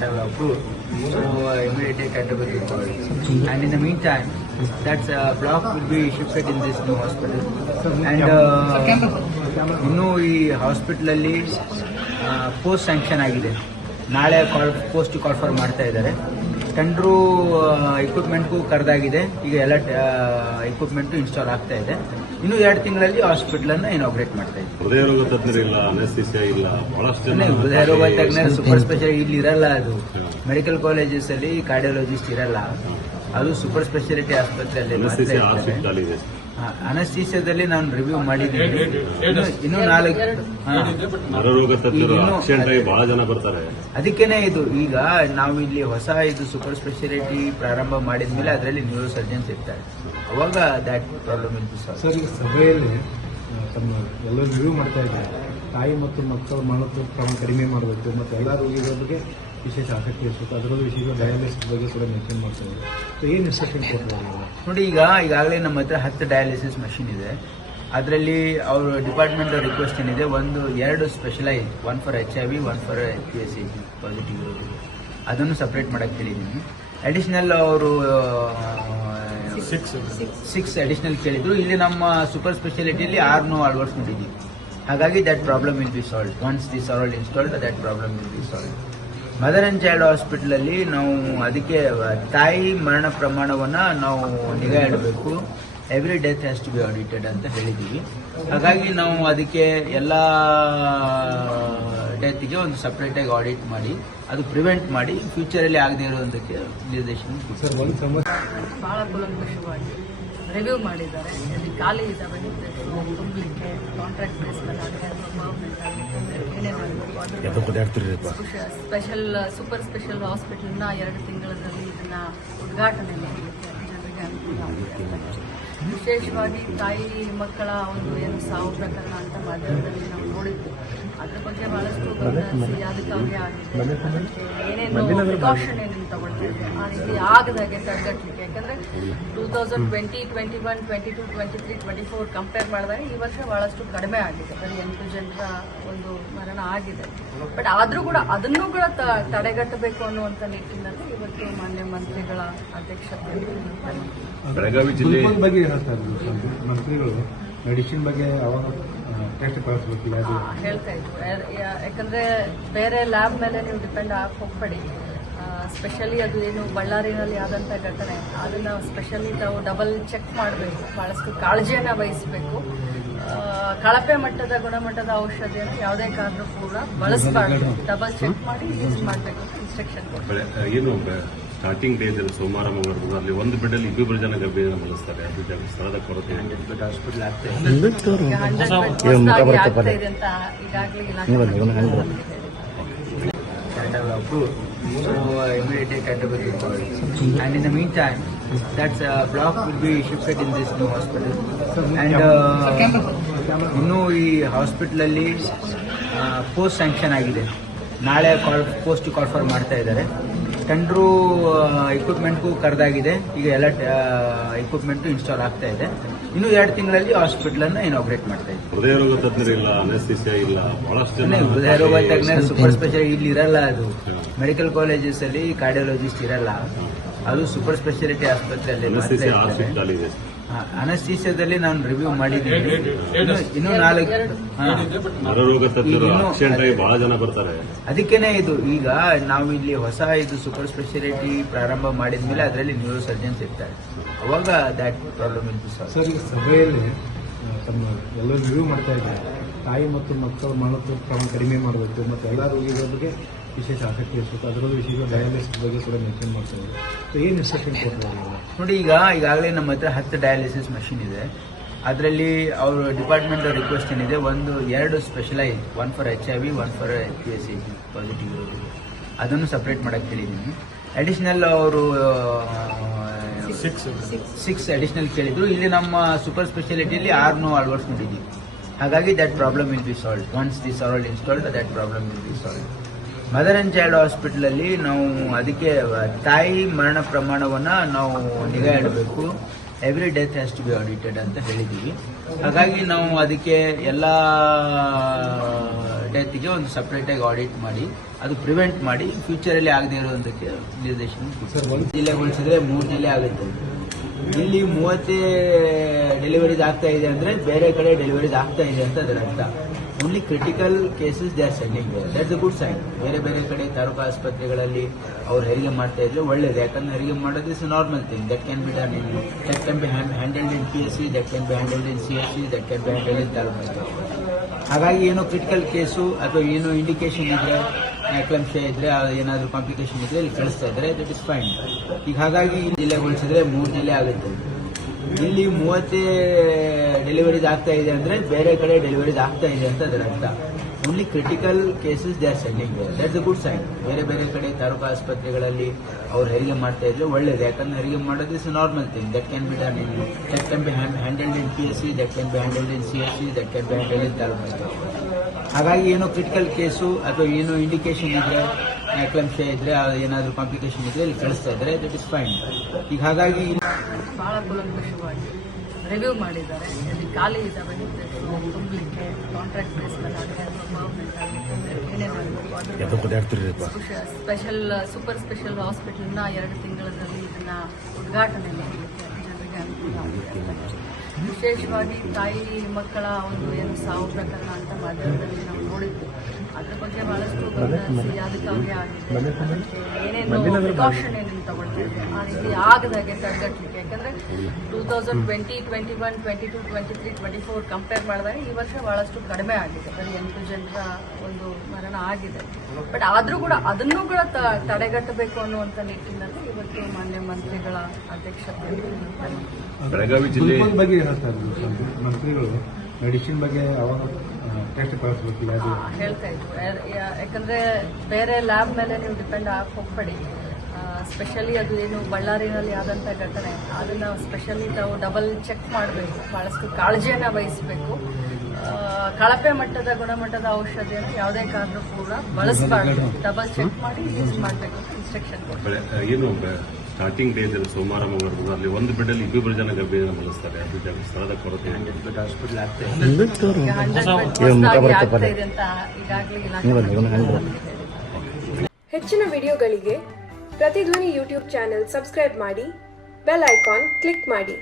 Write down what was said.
that have approved. So immediately category will be called. And in the meantime, that block will be shifted in this new hospital. And ಇನ್ನೂ ಈ hospital ಅಲ್ಲಿ post sanction ಆಗಿದೆ. ನಾಳೆ post call for ಮಾಡ್ತಾ ಇದ್ದಾರೆ. Tender ಇಕ್ವಿಪ್ಮೆಂಟ್ಗೂ ಕರೆದಾಗಿದೆ. ಈಗ ಎಲ್ಲ equipment install ಆಗ್ತಾ ಇದೆ. ಇನ್ನು 2 ತಿಂಗಳಲ್ಲಿ ಹಾಸ್ಪಿಟಲ್ ಅನ್ನ ಇನಾಗ್ರೇಟ್ ಮಾಡ್ತಾ ಇದ್ದೀವಿ. ಹೃದಯ ರೋಗ ತಜ್ಞರು ಇಲ್ಲ, ಅನೆಸ್ಥಿಸಿಯಾ ಇಲ್ಲ, ಬಹಳಷ್ಟು ಹೃದಯ ರೋಗ ತಜ್ಞರು ಸೂಪರ್ ಸ್ಪೆಷಾಲಿಟಿ ಇಲ್ಲಿ ಇರಲ್ಲ. ಅದು ಮೆಡಿಕಲ್ ಕಾಲೇಜಸ್ ಅಲ್ಲಿ ಕಾರ್ಡಿಯಾಲಜಿಸ್ಟ್ ಇರಲ್ಲ. ಅದು ಸೂಪರ್ ಸ್ಪೆಷಾಲಿಟಿ ಆಸ್ಪತ್ರೆಯಲ್ಲಿ. ಅನಸ್ಥೀಸಿಯಾದಲ್ಲಿ ನಾನು ರಿವ್ಯೂ ಮಾಡಿದ್ದೀನಿ. ಇನ್ನೂ 4 ಬಹಳ ಜನ ಬರ್ತಾರೆ. ಅದಕ್ಕೇನೆ ಇದು ಈಗ ನಾವು ಇಲ್ಲಿ ಹೊಸ ಇದು ಸೂಪರ್ ಸ್ಪೆಷಾಲಿಟಿ ಪ್ರಾರಂಭ ಮಾಡಿದ ಮೇಲೆ ಅದರಲ್ಲಿ ನ್ಯೂರೋ ಸರ್ಜನ್ಸ್ ಇರ್ತಾರೆ. ಅವಾಗ that problem will be solve. Sir, ಈಗ ಸಭೆಯಲ್ಲಿ ತಮ್ಮ ಎಲ್ಲ ರಿವ್ಯೂ ಮಾಡ್ತಾ ಇದ್ದಾರೆ. ತಾಯಿ ಮತ್ತು ಮಕ್ಕಳ ಮರಣದ ಪ್ರಮಾಣ ಕಡಿಮೆ ಮಾಡಬೇಕು ಮತ್ತು ಎಲ್ಲ ರೋಗಿಗಳ ಬಗ್ಗೆ ವಿಶೇಷ ಆಸಕ್ತಿ ಇರಬೇಕು. ಅದರಲ್ಲೂ ವಿಶೇಷ ಡಯಾಲಿಸಿಸ್ ಬಗ್ಗೆ ಕೂಡ ಮೆನ್ಷನ್ ಮಾಡ್ತಾ ಇದ್ದಾರೆ. ಸೊ ಏನು ಇನ್ಸ್ಟ್ರಕ್ಷನ್ ಕೊಡ್ತಾರೆ ನೋಡಿ, ಈಗಾಗಲೇ ನಮ್ಮ ಹತ್ರ 10 ಡಯಾಲಿಸಿಸ್ ಮಷಿನ್ ಇದೆ. ಅದರಲ್ಲಿ ಅವ್ರ ಡಿಪಾರ್ಟ್ಮೆಂಟ್ ರಿಕ್ವೆಸ್ಟ್ ಏನಿದೆ, 2 specialise, 1 for HIV, 1 for HPSC positive ಇರೋದು, ಅದನ್ನು ಸಪ್ರೇಟ್ ಮಾಡಕ್ಕೆ ಹೇಳಿದ್ದೀನಿ. ಅಡಿಷನಲ್ ಅವರು 6 ಅಡಿಷನಲ್ ಕೇಳಿದ್ರು. ಇಲ್ಲಿ ನಮ್ಮ ಸೂಪರ್ ಸ್ಪೆಷಾಲಿಟಿಯಲ್ಲಿ 6 ಅಳವಡಿಸ್ಕೊಂಡಿದ್ದೀವಿ. ಹಾಗಾಗಿ that problem will be solve. Once this are all installed, that problem will be solve. Mother and child hospital ಅಲ್ಲಿ ನಾವು ಅದಕ್ಕೆ ತಾಯಿ ಮರಣ ಪ್ರಮಾಣವನ್ನ ನಾವು ನಿಗಾ ಇಡಬೇಕು. Every death has to be audited ಅಂತ ಹೇಳಿದ್ದೀವಿ. ಹಾಗಾಗಿ ನಾವು ಅದಕ್ಕೆ ಎಲ್ಲ ಡೆತ್ಗೆ ಒಂದು ಸಪ್ರೇಟ್ ಆಗಿ ಆಡಿಟ್ ಮಾಡಿ ಅದು ಪ್ರಿವೆಂಟ್ ಮಾಡಿ ಫ್ಯೂಚರಲ್ಲಿ ಆಗದೆ ಇರುವುದಕ್ಕೆ ನಿರ್ದೇಶನ. ಬಹಳ ಕೂಲಂಕಷವಾಗಿ ರಿವ್ಯೂ ಮಾಡಿದ್ದಾರೆ. ಅಲ್ಲಿ ಖಾಲಿ ಇದ್ದಾವೆ ತುಂಬಲಿಕ್ಕೆ, ಕಾಂಟ್ರಾಕ್ಟ್ ಬೇಸ್ ಮೇಲೆ ಸ್ಪೆಷಲ್ ಸೂಪರ್ ಸ್ಪೆಷಲ್ ಹಾಸ್ಪಿಟಲ್ನ 2 ತಿಂಗಳಲ್ಲಿ ಇದನ್ನ ಉದ್ಘಾಟನೆ ಮಾಡಲಿಕ್ಕೆ ಜನರಿಗೆ ಅನುಕೂಲ ಆಗಿದೆ. ವಿಶೇಷವಾಗಿ ತಾಯಿ ಮಕ್ಕಳ ಒಂದು ಏನು ಸಾವು ಪ್ರಕರಣ ಅಂತ ಮಾಧ್ಯಮದಲ್ಲಿ ನಾವು ನೋಡಿದ್ವಿ. ಅದ್ರ ಬಗ್ಗೆ ಬಹಳಷ್ಟು ಅದಕ್ಕಾಗಿ ಆಗಿದೆ. ಏನೇನು ಪ್ರಿಕಾಷನ್ ಏನೇನು ತಗೊಳ್ತಿದೆ ಆ ರೀತಿ ಆಗದಾಗೆ ತಡೆಗಟ್ಟಲಿಕ್ಕೆ. ಯಾಕಂದ್ರೆ 2020, 21, 22, 23, 24 ಕಂಪೇರ್ ಮಾಡಿದಾಗ ಈ ವರ್ಷ ಬಹಳಷ್ಟು ಕಡಿಮೆ ಆಗಿದೆ. ಬರೀ 8 ಜನರ ಒಂದು ಮರಣ ಆಗಿದೆ. ಬಟ್ ಆದ್ರೂ ಕೂಡ ಅದನ್ನು ಕೂಡ ತಡೆಗಟ್ಟಬೇಕು ಅನ್ನುವಂಥ ನಿಟ್ಟಿನಲ್ಲಿ ಇವತ್ತು ಮಾನ್ಯ ಮಂತ್ರಿಗಳ ಅಧ್ಯಕ್ಷತೆಯಲ್ಲಿ ಬೆಳಗಾವಿ ಜಿಲ್ಲೆ ಬಗ್ಗೆ ಹೇಳ್ತಾರೆ ಮಂತ್ರಿಗಳು. ಮೆಡಿಸಿನ್ ಬಗ್ಗೆ ಅವಾಗ ಟೆಸ್ಟ್ ಕಳಿಸ್ಬೇಕಿಲ್ಲ ಹೇಳ್ತಾ ಇದ್ರು. ಯಾಕಂದ್ರೆ ಬೇರೆ ಲ್ಯಾಬ್ ಮೇಲೆ ನೀವು ಡಿಪೆಂಡ್ ಹೋಗ್ಬೇಡಿ. ಸ್ಪೆಷಲಿ ಅದು ಏನು ಬಳ್ಳಾರಿನಲ್ಲಿ ಆದಂಥ ಘಟನೆ, ಅದನ್ನ ಸ್ಪೆಷಲಿ ತಾವು ಡಬಲ್ ಚೆಕ್ ಮಾಡಬೇಕು. ಬಹಳಷ್ಟು ಕಾಳಜಿಯನ್ನು ವಹಿಸಬೇಕು. ಕಳಪೆ ಮಟ್ಟದ ಗುಣಮಟ್ಟದ ಔಷಧಿಯನ್ನು ಯಾವುದೇ ಕಾರಣಕ್ಕೂ ಕೂಡ ಬಳಸಬಾರ್ದು. ಡಬಲ್ ಚೆಕ್ ಮಾಡಿ ಯೂಸ್ ಮಾಡಬೇಕು ಅಂತ ಇನ್ಸ್ಟ್ರಕ್ಷನ್ ಕೊಡ್ತಾರೆ. ಏನು ಸ್ಟಾರ್ಟಿಂಗ್ ಡೇಸ್ ಸೋಮವಾರ ಮಂಗಳವಾರ ಅಲ್ಲಿ 1 ಬೆಡ್ ಅಲ್ಲಿ 2 ಜನ ಗರ್ಭಿಣಿಯನ್ನು ಬಳಸ್ತಾರೆ. ಅದು ಸ್ಥಳದ ಕೊರತೆ ಹಾಸ್ಪಿಟಲ್ ಆಗ್ತಾ ಇದೆ. 100 ಆಗ್ತಾ ಇದೆ ಅಂತ ಈಗಾಗಲೇ ಇಲಾಖೆ that have approved. So immediately category will be called. And in the meantime, that block will be shifted in this new hospital. And ಇನ್ನೂ ಈ ಹಾಸ್ಪಿಟಲ್ ಅಲ್ಲಿ ಪೋಸ್ಟ್ ಸ್ಯಾಂಕ್ಷನ್ ಆಗಿದೆ. ನಾಳೆ ಪೋಸ್ಟ್ ಕಾಲ್ ಫಾರ್ ಮಾಡ್ತಾ ಇದ್ದಾರೆ. ಟೆಂಡರು ಇಕ್ವಿಪ್ಮೆಂಟ್ಗೂ ಕರೆದಾಗಿದೆ. ಈಗ ಎಲ್ಲ ಇಕ್ವಿಪ್ಮೆಂಟ್ ಇನ್ಸ್ಟಾಲ್ ಆಗ್ತಾ ಇದೆ. ಇನ್ನು 2 ತಿಂಗಳಲ್ಲಿ ಹಾಸ್ಪಿಟಲ್ ಅನ್ನ ಇನಾಗ್ರೇಟ್ ಮಾಡ್ತಾ ಇದ್ದೀವಿ. ಹೃದಯ ರೋಗ ತಜ್ಞರು ಇಲ್ಲ, ಅನೆಸ್ಥಿಸಿಯಾ ಇಲ್ಲ, ಬಹಳಷ್ಟು ಹೃದಯ ರೋಗ ತಜ್ಞರು ಸೂಪರ್ ಸ್ಪೆಷಾಲಿಟಿ ಇಲ್ಲಿ ಇರಲ್ಲ. ಅದು ಮೆಡಿಕಲ್ ಕಾಲೇಜಸ್ ಅಲ್ಲಿ ಕಾರ್ಡಿಯಾಲಜಿಸ್ಟ್ ಇರಲ್ಲ. ಅದು ಸೂಪರ್ ಸ್ಪೆಷಾಲಿಟಿ ಆಸ್ಪತ್ರೆಯಲ್ಲಿ. ಅನಸ್ಥೀಸಿಯಾದಲ್ಲಿ ನಾನು ರಿವ್ಯೂ ಮಾಡಿದ್ದೀನಿ. ಇನ್ನೂ 4 ರೋಗ ತಜ್ಞರು ಬಹಳ ಜನ ಬರ್ತಾರೆ. ಅದಕ್ಕೇನೆ ಇದು ಈಗ ನಾವು ಇಲ್ಲಿ ಹೊಸ ಇದು ಸೂಪರ್ ಸ್ಪೆಷಾಲಿಟಿ ಪ್ರಾರಂಭ ಮಾಡಿದ ಮೇಲೆ ಅದರಲ್ಲಿ ನ್ಯೂರೋ ಸರ್ಜನ್ಸ್ ಇರ್ತಾರೆ. ಅವಾಗ that problem will be solve. Sir, ಈಗ ಸಭೆಯಲ್ಲಿ ತಮ್ಮ ಎಲ್ಲ ರಿವ್ಯೂ ಮಾಡ್ತಾ ಇದ್ದಾರೆ. ತಾಯಿ ಮತ್ತು ಮಕ್ಕಳ ಮರಣದ ಪ್ರಮಾಣ ಕಡಿಮೆ ಮಾಡಬೇಕು ಮತ್ತು ಎಲ್ಲ ರೋಗಿಗಳ ಬಗ್ಗೆ ವಿಶೇಷ ಆಸಕ್ತಿ ಇರಬೇಕು. ಅದರಲ್ಲೂ ವಿಶೇಷ ಡಯಾಲಿಸಿಸ್ ಬಗ್ಗೆ ಕೂಡ ಮೆನ್ಷನ್ ಮಾಡ್ತಾ ಇದ್ದಾರೆ. ಸೊ ಏನು ಇನ್ಸ್ಟ್ರಕ್ಷನ್ ಕೊಡ್ತಾರೆ ನೋಡಿ, ಈಗಾಗಲೇ ನಮ್ಮ ಹತ್ರ 10 ಡಯಾಲಿಸಿಸ್ ಮಷಿನ್ ಇದೆ. ಅದರಲ್ಲಿ ಅವ್ರ ಡಿಪಾರ್ಟ್ಮೆಂಟ್ ರಿಕ್ವೆಸ್ಟ್ ಏನಿದೆ, 2 specialise, 1 for HIV, 1 for HPSC positive ಇರೋದು, ಅದನ್ನು ಸಪ್ರೇಟ್ ಮಾಡಕ್ಕೆ ಹೇಳಿದ್ದೀನಿ. ಅಡಿಷನಲ್ ಅವರು 6 ಅಡಿಷನಲ್ ಕೇಳಿದ್ರು. ಇಲ್ಲಿ ನಮ್ಮ ಸೂಪರ್ ಸ್ಪೆಷಾಲಿಟಿಯಲ್ಲಿ 6 ಅಳವಡಿಸ್ಕೊಂಡಿದ್ದೀವಿ. ಹಾಗಾಗಿ that problem will be solve. Once this are all installed, that problem will be solve. Mother and child hospital ಅಲ್ಲಿ ನಾವು ಅದಕ್ಕೆ ತಾಯಿ ಮರಣ ಪ್ರಮಾಣವನ್ನ ನಾವು ನಿಗಾ ಇಡಬೇಕು. Every death has to be audited ಅಂತ ಹೇಳಿದ್ದೀವಿ. ಹಾಗಾಗಿ ನಾವು ಅದಕ್ಕೆ ಎಲ್ಲ ಡೆತ್ಗೆ ಒಂದು ಸಪ್ರೇಟಾಗಿ ಆಡಿಟ್ ಮಾಡಿ ಅದು ಪ್ರಿವೆಂಟ್ ಮಾಡಿ ಫ್ಯೂಚರಲ್ಲಿ ಆಗದೆ ಇರುವುದಕ್ಕೆ ನಿರ್ದೇಶನ ಜಿಲ್ಲೆ ಹೋಲಿಸಿದ್ರೆ 3 ಜಿಲ್ಲೆ ಆಗುತ್ತೆ. ಇಲ್ಲಿ 30 ಡೆಲಿವರೀಸ್ ಆಗ್ತಾ ಇದೆ ಅಂದ್ರೆ ಬೇರೆ ಕಡೆ ಡೆಲಿವರೀಸ್ ಆಗ್ತಾ ಇದೆ ಅಂತ ಅದರ ಅರ್ಥ. Only critical cases they are sending, that's a good sign. ಬೇರೆ ಬೇರೆ ಕಡೆ ತಾಲೂಕು ಆಸ್ಪತ್ರೆಗಳಲ್ಲಿ ಅವ್ರು ಹೆರಿಗೆ ಮಾಡ್ತಾ ಇದ್ರೆ ಒಳ್ಳೇದು, ಯಾಕಂದ್ರೆ ಹೆರಿಗೆ ಮಾಡೋದು is normal thing that can be done in that can be handled in PSC, that can be handled in CSC, that can be handled in taluk ಆಸ್ಪತ್ರೆ. ಹಾಗಾಗಿ ಏನೋ ಕ್ರಿಟಿಕಲ್ ಕೇಸು ಅಥವಾ ಏನೋ ಇಂಡಿಕೇಶನ್ ಇದ್ರೆ, ಆಕ್ಲಂಶ ಇದ್ರೆ, ಏನಾದರೂ ಕಾಂಪ್ಲಿಕೇಶನ್ ಇದ್ರೆ ಇಲ್ಲಿ ಕಳಿಸ್ತಾ ಇದ್ರೆ ದಟ್ ಇಸ್ ಫೈನ್. ಈಗ ಹಾಗಾಗಿ ಜಿಲ್ಲೆ ಹೋಲಿಸಿದ್ರೆ 3 ಜಿಲ್ಲೆ ಆಗುತ್ತೆ. ಇಲ್ಲಿ 30 ಡೆಲಿವರೀಸ್ ಆಗ್ತಾ ಇದೆ ಅಂದ್ರೆ ಬೇರೆ ಕಡೆ ಡೆಲಿವರೀಸ್ ಆಗ್ತಾ ಇದೆ ಅಂತ ಅದರ ಅರ್ಥ. Only critical cases they are sending, that's a good sign. ಬೇರೆ ಬೇರೆ ಕಡೆ ತಾಲೂಕು ಆಸ್ಪತ್ರೆಗಳಲ್ಲಿ ಅವ್ರು ಹೆರಿಗೆ ಮಾಡ್ತಾ ಇದ್ರೆ ಒಳ್ಳೇದು, ಯಾಕಂದ್ರೆ ಹೆರಿಗೆ ಮಾಡೋದು is normal thing that can be done in that can be handled in PSC, that can be handled in CSC, that can be handled in taluk ಆಸ್ಪತ್ರೆ. ಹಾಗಾಗಿ ಏನೋ ಕ್ರಿಟಿಕಲ್ ಕೇಸು ಅಥವಾ ಏನೋ ಇಂಡಿಕೇಶನ್ ಇದ್ರೆ, ಆಕ್ಲಂಶ ಇದ್ರೆ, ಏನಾದರೂ ಕಾಂಪ್ಲಿಕೇಶನ್ ಇದ್ರೆ ಇಲ್ಲಿ ಕಳಿಸ್ತಾ ಇದ್ರೆ ದಟ್ ಇಸ್ ಫೈನ್. ಈಗ ಹಾಗಾಗಿ ಬಹಳ ಕೂಲಂಕಷವಾಗಿ ರಿವ್ಯೂ ಮಾಡಿದ್ದಾರೆ. ಇಲ್ಲಿ ಖಾಲಿ ಇದ್ದಾವೆ ತುಂಬಲಿಕ್ಕೆ, ಕಾಂಟ್ರಾಕ್ಟ್ ಬೇಸ್ ಮೇಲೆ ಸ್ಪೆಷಲ್ ಸೂಪರ್ ಸ್ಪೆಷಲ್ ಹಾಸ್ಪಿಟಲ್ನ 2 ತಿಂಗಳಲ್ಲಿ ಇದನ್ನ ಉದ್ಘಾಟನೆ ಮಾಡಲಿಕ್ಕೆ ಜನರಿಗೆ ಅನುಕೂಲ ಆಗಿದೆ. ವಿಶೇಷವಾಗಿ ತಾಯಿ ಮಕ್ಕಳ ಒಂದು ಏನು ಸಾವು ಪ್ರಕರಣ ಅಂತ ಮಾಧ್ಯಮದಲ್ಲಿ ನಾವು ನೋಡಿದ್ವಿ. ಅದ್ರ ಬಗ್ಗೆ ಬಹಳಷ್ಟು ಗಮನಿಸಿ ಅದಕ್ಕಾಗಿ ಆಗಿದೆ, ಅದಕ್ಕೆ ಏನೇನು ಪ್ರಿಕಾಷನ್ ಏನೇನು ತಗೊಳ್ತಿದೆ ಆ ರೀತಿ ಆಗದಾಗೆ ತಡೆಗಟ್ಟಲಿಕ್ಕೆ. ಯಾಕಂದ್ರೆ 2020, 21, 22, 23, 24 ಕಂಪೇರ್ ಮಾಡಿದಾಗ ಈ ವರ್ಷ ಬಹಳಷ್ಟು ಕಡಿಮೆ ಆಗಿದೆ. ಬರೀ 8 ಜನರ ಒಂದು ಮರಣ ಆಗಿದೆ. ಬಟ್ ಆದ್ರೂ ಕೂಡ ಅದನ್ನೂ ಕೂಡ ತಡೆಗಟ್ಟಬೇಕು ಅನ್ನುವಂಥ ನಿಟ್ಟಿನಲ್ಲಿ ಇವತ್ತು ಮಾನ್ಯ ಮಂತ್ರಿಗಳ ಅಧ್ಯಕ್ಷತೆಯಲ್ಲಿ ಬೆಳಗಾವಿ ಜಿಲ್ಲೆ ಬಗ್ಗೆ ಹೇಳ್ತಾರೆ ಮಂತ್ರಿಗಳು, ಮೆಡಿಸಿನ್ ಬಗ್ಗೆ ಅವಾಗ ಟೆಸ್ಟ್ ಕಳಿಸ್ಬೇಕಿಲ್ಲ ಅದು ಹೇಳ್ತಾ ಇದ್ರು. ಯಾಕಂದ್ರೆ ಬೇರೆ ಲ್ಯಾಬ್ ಮೇಲೆ ನೀವು ಡಿಪೆಂಡ್ ಆಗಿ ಹೋಗ್ಬೇಡಿ. ಸ್ಪೆಷಲಿ ಅದು ಏನು ಬಳ್ಳಾರಿನಲ್ಲಿ ಆದಂಥ ಘಟನೆ, ಅದನ್ನು ಸ್ಪೆಷಲಿ ತಾವು ಡಬಲ್ ಚೆಕ್ ಮಾಡಬೇಕು, ಭಾಳಷ್ಟು ಕಾಳಜಿಯನ್ನು ವಹಿಸಬೇಕು. ಕಳಪೆ ಮಟ್ಟದ ಗುಣಮಟ್ಟದ ಔಷಧಿಯನ್ನು ಯಾವುದೇ ಕಾರಣಕ್ಕೂ ಕೂಡ ಬಳಸಬಾರ್ದು, ಡಬಲ್ ಚೆಕ್ ಮಾಡಿ ಯೂಸ್ ಮಾಡಬೇಕು ಇನ್ಸ್ಟ್ರಕ್ಷನ್ ಕೊಡ್ತಾರೆ. ಏನು ಸ್ಟಾರ್ಟಿಂಗ್ ಡೇಸ್ ಸೋಮವಾರ ಮಂಗಳವಾರ ಅಲ್ಲಿ ಒಂದು ಬೆಡ್ಡಲ್ಲಿ 2 ಜನ ಗರ್ಭಿಣಿಯನ್ನು ಮಲಗಿಸ್ತಾರೆ. ಅದು ಸ್ಥಳದ ಕೊರತೆ ಹಾಸ್ಪಿಟಲ್ ಆಗ್ತಾ ಇದೆ. ಈಗ 100% ಆಗ್ತಾ ಇದೆ ಅಂತ ಈಗಾಗಲೇ ಇಲಾಖೆ. ಹೆಚ್ಚಿನ ವಿಡಿಯೋಗಳಿಗೆ ಪ್ರತಿಧ್ವನಿ ಯೂಟ್ಯೂಬ್ ಚಾನೆಲ್ ಸಬ್ಸ್ಕ್ರೈಬ್ ಮಾಡಿ, ಬೆಲ್ ಐಕಾನ್ ಕ್ಲಿಕ್ ಮಾಡಿ.